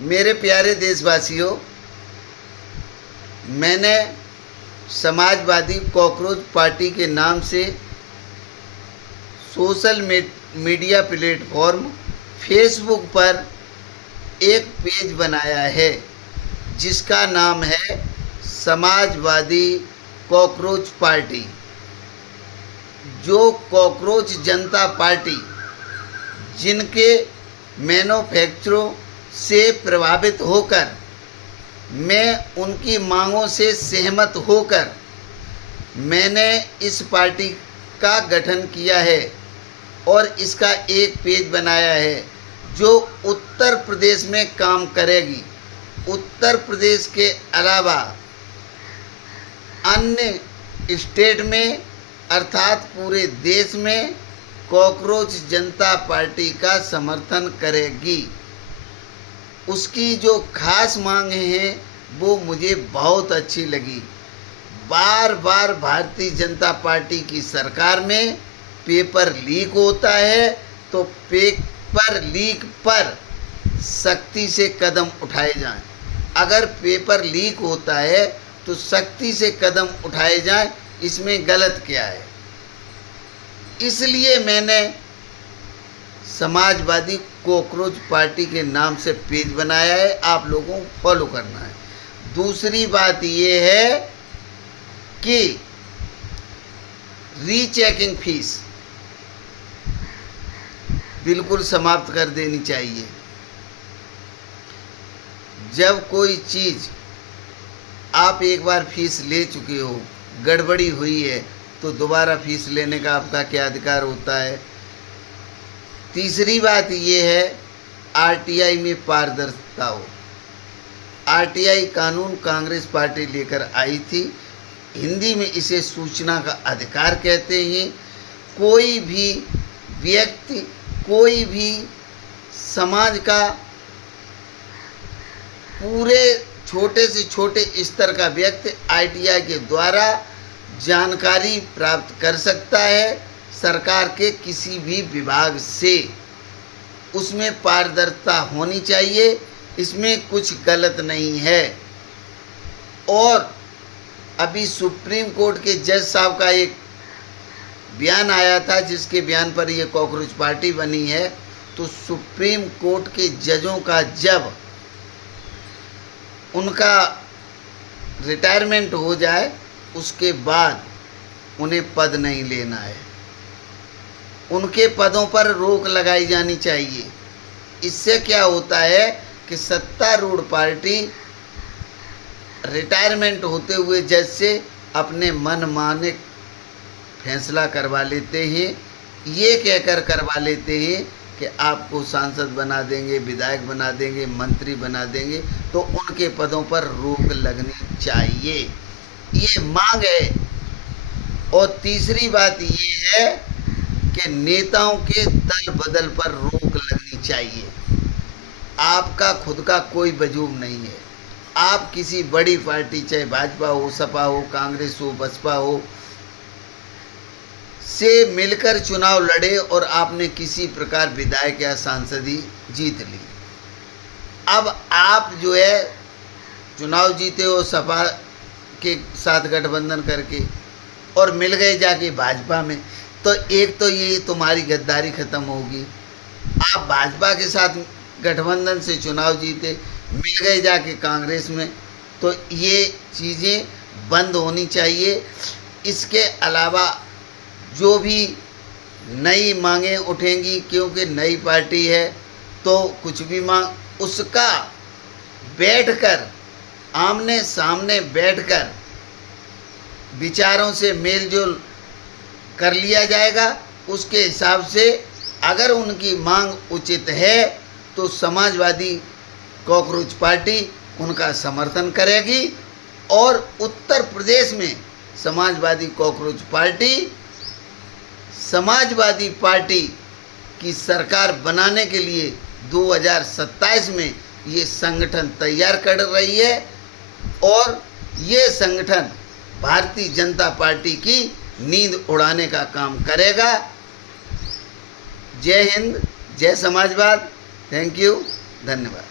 मेरे प्यारे देशवासियों, मैंने समाजवादी कॉकरोच पार्टी के नाम से सोशल मीडिया प्लेटफॉर्म फेसबुक पर एक पेज बनाया है जिसका नाम है समाजवादी कॉकरोच पार्टी। जो कॉकरोच जनता पार्टी जिनके मैन्युफैक्चरों से प्रभावित होकर मैं उनकी मांगों से सहमत होकर मैंने इस पार्टी का गठन किया है और इसका एक पेज बनाया है जो उत्तर प्रदेश में काम करेगी। उत्तर प्रदेश के अलावा अन्य स्टेट में अर्थात पूरे देश में कॉकरोच जनता पार्टी का समर्थन करेगी। उसकी जो खास मांग हैं वो मुझे बहुत अच्छी लगी। बार बार भारतीय जनता पार्टी की सरकार में पेपर लीक होता है तो पेपर लीक पर सख्ती से कदम उठाए जाएं। अगर पेपर लीक होता है तो सख्ती से कदम उठाए जाएं, इसमें गलत क्या है। इसलिए मैंने समाजवादी कॉकरोच पार्टी के नाम से पेज बनाया है, आप लोगों को फॉलो करना है। दूसरी बात ये है कि रीचेकिंग फीस बिल्कुल समाप्त कर देनी चाहिए। जब कोई चीज़ आप एक बार फीस ले चुके हो, गड़बड़ी हुई है, तो दोबारा फीस लेने का आपका क्या अधिकार होता है। तीसरी बात ये है आरटीआई में पारदर्शिता हो। आरटीआई कानून कांग्रेस पार्टी लेकर आई थी। हिंदी में इसे सूचना का अधिकार कहते हैं। कोई भी व्यक्ति, कोई भी समाज का पूरे छोटे से छोटे स्तर का व्यक्ति आरटीआई के द्वारा जानकारी प्राप्त कर सकता है सरकार के किसी भी विभाग से। उसमें पारदर्शिता होनी चाहिए, इसमें कुछ गलत नहीं है। और अभी सुप्रीम कोर्ट के जज साहब का एक बयान आया था जिसके बयान पर ये कॉकरोच पार्टी बनी है। तो सुप्रीम कोर्ट के जजों का जब उनका रिटायरमेंट हो जाए उसके बाद उन्हें पद नहीं लेना है, उनके पदों पर रोक लगाई जानी चाहिए। इससे क्या होता है कि सत्तारूढ़ पार्टी रिटायरमेंट होते हुए जज से अपने मन माने फैसला करवा लेते हैं। ये कहकर करवा लेते हैं कि आपको सांसद बना देंगे, विधायक बना देंगे, मंत्री बना देंगे, तो उनके पदों पर रोक लगनी चाहिए, ये मांग है। और तीसरी बात ये है कि नेताओं के दल बदल पर रोक लगनी चाहिए। आपका खुद का कोई वजूद नहीं है। आप किसी बड़ी पार्टी, चाहे भाजपा हो, सपा हो, कांग्रेस हो, बसपा हो, से मिलकर चुनाव लड़े और आपने किसी प्रकार विधायक या सांसदी जीत ली। अब आप जो है चुनाव जीते हो सपा के साथ गठबंधन करके और मिल गए जाके भाजपा में, तो एक तो ये तुम्हारी गद्दारी खत्म होगी। आप भाजपा के साथ गठबंधन से चुनाव जीते, मिल गए जाके कांग्रेस में, तो ये चीज़ें बंद होनी चाहिए। इसके अलावा जो भी नई मांगें उठेंगी, क्योंकि नई पार्टी है तो कुछ भी मांग उसका बैठकर आमने सामने बैठकर विचारों से मेल जोल कर लिया जाएगा। उसके हिसाब से अगर उनकी मांग उचित है तो समाजवादी कॉकरोच पार्टी उनका समर्थन करेगी। और उत्तर प्रदेश में Samajwadi cockroach party Samajwadi party की सरकार बनाने के लिए 2027 में ये संगठन तैयार कर रही है और ये संगठन भारतीय जनता पार्टी की नींद उड़ाने का काम करेगा। जय हिंद, जय समाजवाद। थैंक यू, धन्यवाद।